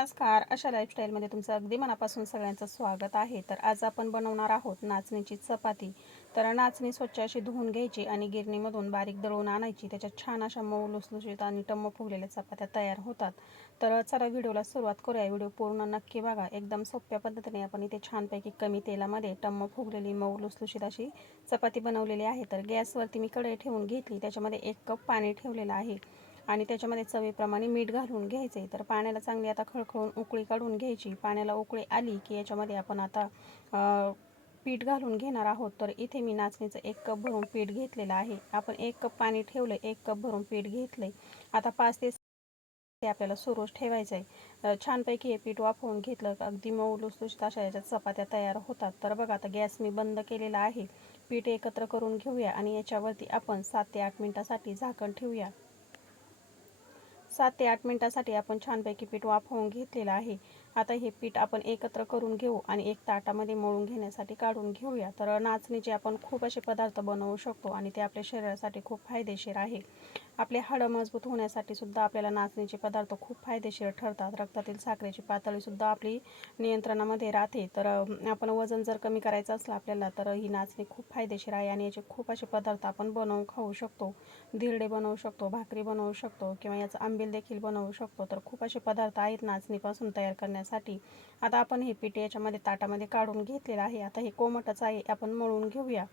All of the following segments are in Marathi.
नमस्कार. अशा लाईफस्टाईलमध्ये तुमचं अगदी मनापासून सगळ्यांचं स्वागत आहे. तर आज आपण बनवणार आहोत नाचणीची चपाती. तर नाचणी स्वच्छ अशी धुवून घ्यायची आणि गिरणीमधून बारीक दळून आणायची. त्याच्यात छान अशा मऊ लुसलुशीत आणि टम्म फुगलेल्या चपात्या तयार होतात. तर चला व्हिडिओला सुरुवात करूया. व्हिडिओ पूर्ण नक्की बघा. एकदम सोप्या पद्धतीने आपण इथे छानपैकी कमी तेलामध्ये टम्म फुगलेली मऊ लुसलुशीत अशी चपाती बनवलेली आहे. तर गॅसवरती मी कढई ठेवून घेतली. त्याच्यामध्ये एक कप पाणी ठेवलेलं आहे. आणि त्याच्यामध्ये चवीप्रमाणे मीठ घालून घ्यायचे तर पाण्याला चांगली आता खळखळून उकळी काढून घ्यायची. पाण्याला उकळी आली की याच्यामध्ये आपण आता पीठ घालून घेणार आहोत. तर इथे मी नाचणीचं एक कप भरून पीठ घेतलेलं आहे. आपण एक कप पाणी ठेवलं एक कप भरून पीठ घेतलं आता पाच ते ते आपल्याला सुरूच ठेवायचं आहे छानपैकी हे पीठ वाफवून घेतलं अगदी मऊ लुसलुशीत अशा याच्यात चपात्या तयार होतात. तर बघा आता गॅस मी बंद केलेला आहे. पीठ एकत्र करून घेऊया आणि याच्यावरती आपण सात ते आठ मिनिटासाठी झाकण ठेवूया. सात ते आठ मिनिटासाठी आपण छानपैकी पीठ वाफवून घेतलेलं आहे. आता हे पीठ आपण एकत्र करून घेऊ आणि एक ताटामध्ये मळून घेण्यासाठी काढून घेऊया. तर नाचणीचे आपण खूप असे पदार्थ बनवू शकतो आणि ते आपल्या शरीरासाठी खूप फायदेशीर आहे. आपले हाडं मजबूत होण्यासाठी सुद्धा आपल्याला नाचणीचे पदार्थ खूप फायदेशीर ठरतात. रक्तातील साखरेची पातळीसुद्धा आपली नियंत्रणामध्ये राहते. तर आपण वजन जर कमी करायचं असलं आपल्याला तर ही नाचणी खूप फायदेशीर आहे आणि याचे खूप असे पदार्थ आपण बनवून खाऊ शकतो. धिरडे बनवू शकतो भाकरी बनवू शकतो किंवा याचं आंबील देखील बनवू शकतो. तर खूप असे पदार्थ आहेत नाचणीपासून तयार करण्यासाठी. आता आपण हे पीठ याच्यामध्ये ताटामध्ये काढून घेतलेलं आहे. आता हे कोमटच आहे आपण मळून घेऊया.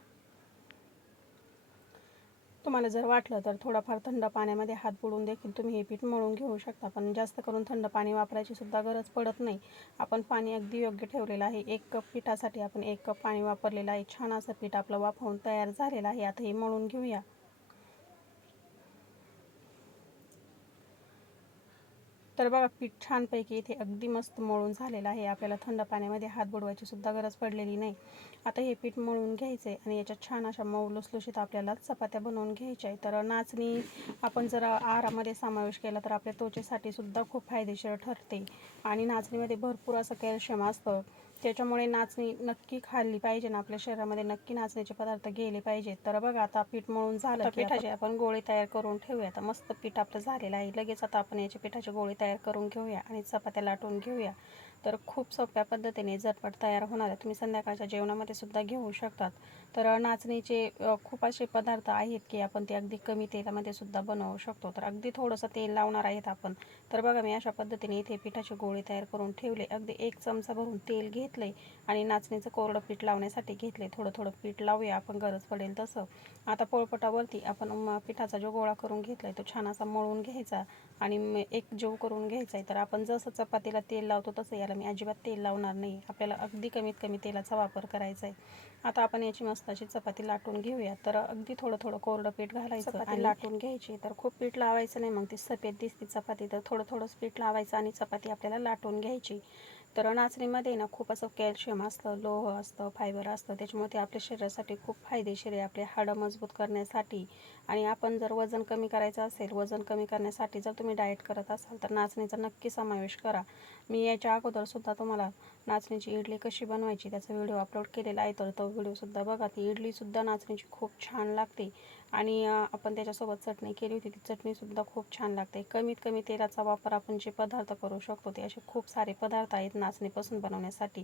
तुम्हाला जर वाटलं तर थोडाफार थंड पाण्यामध्ये हात बुडून देखील तुम्ही हे पीठ मळून घेऊ शकता. पण जास्त करून थंड पाणी वापरायची सुद्धा गरज पडत नाही. आपण पाणी अगदी योग्य ठेवलेलं आहे. एक कप पिठासाठी आपण एक कप पाणी वापरलेलं आहे. छान असं पीठ आपलं वाफवून तयार झालेलं आहे. आता हे मळून घेऊया. तर बघा पीठ छानपैकी इथे अगदी मस्त मळून झालेलं आहे. आपल्याला थंड पाण्यामध्ये हात बुडवायची सुद्धा गरज पडलेली नाही. आता हे पीठ मळून घ्यायचं आहे आणि याच्यात छान अशा मऊ लुसलुशीत आपल्याला चपात्या बनवून घ्यायच्या आहे तर नाचणी आपण जर आहारामध्ये समावेश केला तर आपल्या त्वचेसाठी सुद्धा खूप फायदेशीर ठरते. आणि नाचणीमध्ये भरपूर असं कॅल्शियम असतं. त्याच्यामुळे नाचणी नक्की खाल्ली पाहिजे ना. आपल्या शरीरामध्ये नक्की नाचणीचे पदार्थ गेले पाहिजेत तर बघा आता पीठ मळून झालं की पिठाचे. आपण गोळे तयार करून ठेवूया. आता मस्त पीठ आपलं झालेलं आहे. लगेच आता आपण याचे पिठाचे गोळे तयार करून घेऊया आणि चपात्या लाटून घेऊया. तर खूप सोप्या पद्धतीने झटपट तयार होणार आहे. तुम्ही संध्याकाळच्या जेवणामध्ये सुद्धा घेऊ शकतात. तर नाचणीचे खूप असे पदार्थ आहेत की आपण ते अगदी कमी तेलामध्ये सुद्धा बनवू शकतो. तर अगदी थोडंसं तेल लावणार आहेत आपण. तर बघा मी अशा पद्धतीने इथे पिठाचे गोळे तयार करून ठेवले. अगदी एक चमचा भरून तेल घेतले आणि नाचणीचं कोरडं पीठ लावण्यासाठी घेतले थोडं थोडं पीठ लावूया आपण गरज पडेल तसं. आता पोळपटावरती आपण पिठाचा जो गोळा करून घेतलाय तो छान असा मळून घ्यायचा आणि एक जेव करून घ्यायचा आहे तर आपण जसं चपातीला तेल लावतो तसं याला मी अजिबात तेल लावणार नाही. आपल्याला अगदी कमीत कमी तेलाचा वापर करायचा आहे. आता आपण याची मस्त अशी चपाती लाटून घेऊया. तर अगदी थोडं थोडं कोरडं पीठ घालायचं आणि लाटून घ्यायची. तर खूप पीठ लावायचं नाही मग ती सफेद दिसते चपाती. तर थोडं थोडंच पीठ लावायचं आणि चपाती आपल्याला लाटून घ्यायची. तर नाचणीमध्ये ना खूप असं कॅल्शियम असतं लोह असतं फायबर असतं. त्याच्यामुळे ते आपल्या शरीरासाठी खूप फायदेशीर आहे. आपले हाडं मजबूत करण्यासाठी. आणि आपण जर वजन कमी करायचं असेल वजन कमी करण्यासाठी जर तुम्ही डाएट करत असाल तर नाचणीचा नक्की समावेश करा. मी याच्या अगोदर सुद्धा तुम्हाला नाचणीची इडली कशी बनवायची त्याचा व्हिडिओ अपलोड केलेला आहे. तर तो व्हिडिओसुद्धा बघा ती इडलीसुद्धा नाचणीची खूप छान लागते. आणि आपण त्याच्यासोबत चटणी केली होती. ती चटणीसुद्धा खूप छान लागते. कमीत कमी तेलाचा वापर आपण जे पदार्थ करू शकतो ते असे खूप सारे पदार्थ आहेत नाचणीपासून बनवण्यासाठी.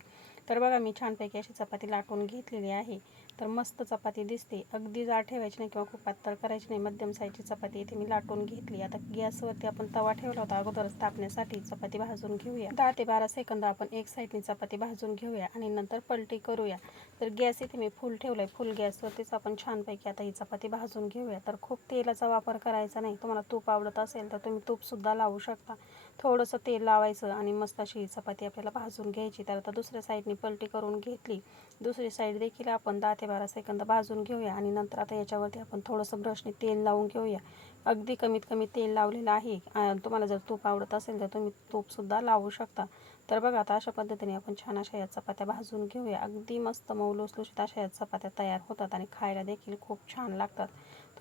तर बघा मी छानपैकी अशी चपाती लाटून घेतलेली आहे. तर मस्त चपाती दिसते. अगदी जाड ठेवायची नाही किंवा खूप पातळ करायची नाही. मध्यम साईजची चपाती इथे मी लाटून घेतली. आता गॅसवरती आपण तवा ठेवला होता. अगोदरच तापण्यासाठी चपाती भाजून घेऊया. दहा ते बारा सेकंद आपण एक साईडनी चपाती भाजून घेऊया आणि नंतर पलटी करूया. तर गॅस इथे मी फुल ठेवलाय. फुल गॅसवरतीच आपण छानपैकी आता ही चपाती भाजून घेऊया. तर खूप तेलाचा वापर करायचा नाही. तुम्हाला तूप आवडत असेल तर तुम्ही तूपसुद्धा लावू शकता. थोडंसं तेल लावायचं आणि मस्त अशी चपाती आपल्याला भाजून घ्यायची. तर आता दुसऱ्या साईडने पलटी करून घेतली. दुसरी साईड देखील आपण दहा ते बारा सेकंद भाजून घेऊया आणि नंतर आता याच्यावरती आपण थोडंसं ब्रशने तेल लावून घेऊया. अगदी कमीत कमी तेल लावलेलं आहे. तुम्हाला जर तूप आवडत असेल तर तुम्ही तूपसुद्धा लावू शकता. तर बघा आता अशा पद्धतीने आपण छान अशा या चपात्या भाजून घेऊया. अगदी मस्त मऊ लुसलुशीत अशा या चपात्या तयार होतात आणि खायला देखील खूप छान लागतात.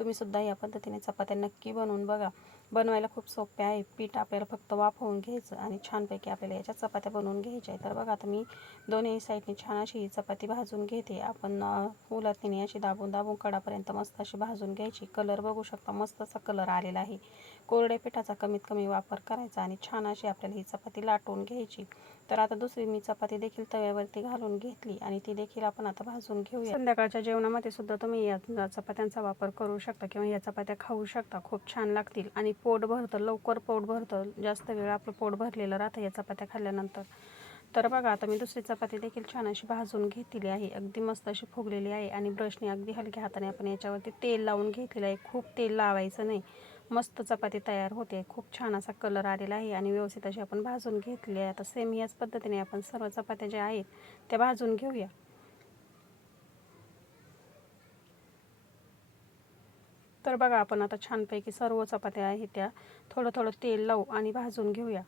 तुम्ही सुद्धा या पद्धतीने चपात्या नक्की बनवून बघा. बनवायला खूप सोपे आहे. पीठ आपल्याला फक्त वाफवून घ्यायचं आणि छानपैकी आपल्याला याच्या चपात्या बनवून घ्यायच्या आहे तर बघा आता मी दोन्ही साईडने छान अशी ही चपाती भाजून घेते. आपण अं, अशी दाबून दाबून कडापर्यंत मस्त अशी भाजून घ्यायची. कलर बघू शकता मस्त असा कलर आलेला आहे. कोरड्या पिठाचा कमीत कमी वापर करायचा आणि छान अशी आपल्याला ही चपाती लाटून घ्यायची. तर आता दुसरी मी चपाती देखील तव्यावरती घालून घेतली आणि ती देखील आपण आता भाजून घेऊया. संध्याकाळच्या जेवणामध्ये सुद्धा तुम्ही या चपात्यांचा वापर करू शकता किंवा या चपात्या खाऊ शकता. खूप छान लागतील. आणि पोट भरतं लवकर पोट भरतं. जास्त वेळ आपलं पोट भरलेलं राहतं या चपात्या खाल्ल्यानंतर. तर बघा आता मी दुसरी चपाती देखील छान अशी भाजून घेतलेली आहे. अगदी मस्त अशी फुगलेली आहे आणि ब्रशने अगदी हलक्या हाताने आपण याच्यावरती तेल लावून घेतलेलं आहे. खूप तेल लावायचं नाही. मस्त चपाती तयार होते. खूप छान असा कलर आलेला आहे आणि व्यवस्थित अशी आपण भाजून घेतली आहे. आता सेम याच पद्धतीने आपण सर्व चपात्या ज्या आहेत त्या भाजून घेऊया. तर बघा आपण आता छानपैकी सर्व चपात्या आहेत त्या. थोडं थोडं तेल लावू आणि भाजून घेऊया.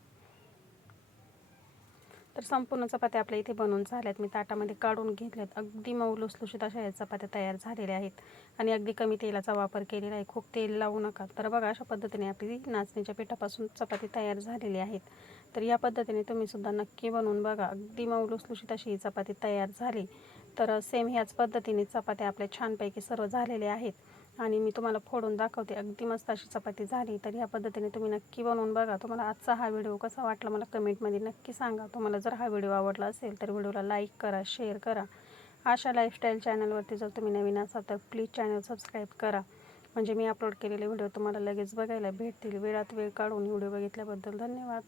तर संपूर्ण चपात्या आपल्या इथे बनवून झाल्यात. मी ताटामध्ये काढून घेतल्यात. अगदी मऊ लुसलुशीत अशा या चपात्या तयार झालेल्या आहेत. आणि अगदी कमी तेलाचा वापर केलेला आहे. खूप तेल लावू नका. तर बघा अशा पद्धतीने आपली नाचणीच्या पिठापासून चपाती तयार झालेली आहेत. तर या पद्धतीने तुम्ही सुद्धा नक्की बनवून बघा. अगदी मऊ लुसलुशीत अशी ही चपाती तयार झाली. तर सेम ह्याच पद्धतीने चपात्या आपल्या छानपैकी सर्व झालेल्या आहेत. आणि मी तुम्हाला फोडून दाखवते. अगदी मस्त अशी चपाती झाली तर ह्या पद्धतीने तुम्ही नक्की बनवून बघा. तुम्हाला आजचा हा व्हिडिओ कसा वाटला मला कमेंटमध्ये नक्की सांगा. तुम्हाला जर हा व्हिडिओ आवडला असेल तर व्हिडिओला लाईक करा शेअर करा. अशा लाईफस्टाईल चॅनलवरती जर तुम्ही नवीन असाल तर प्लीज चॅनल सबस्क्राईब करा. म्हणजे मी अपलोड केलेले व्हिडिओ तुम्हाला लगेच बघायला भेटतील. वेळात वेळ काढून व्हिडिओ बघितल्याबद्दल धन्यवाद.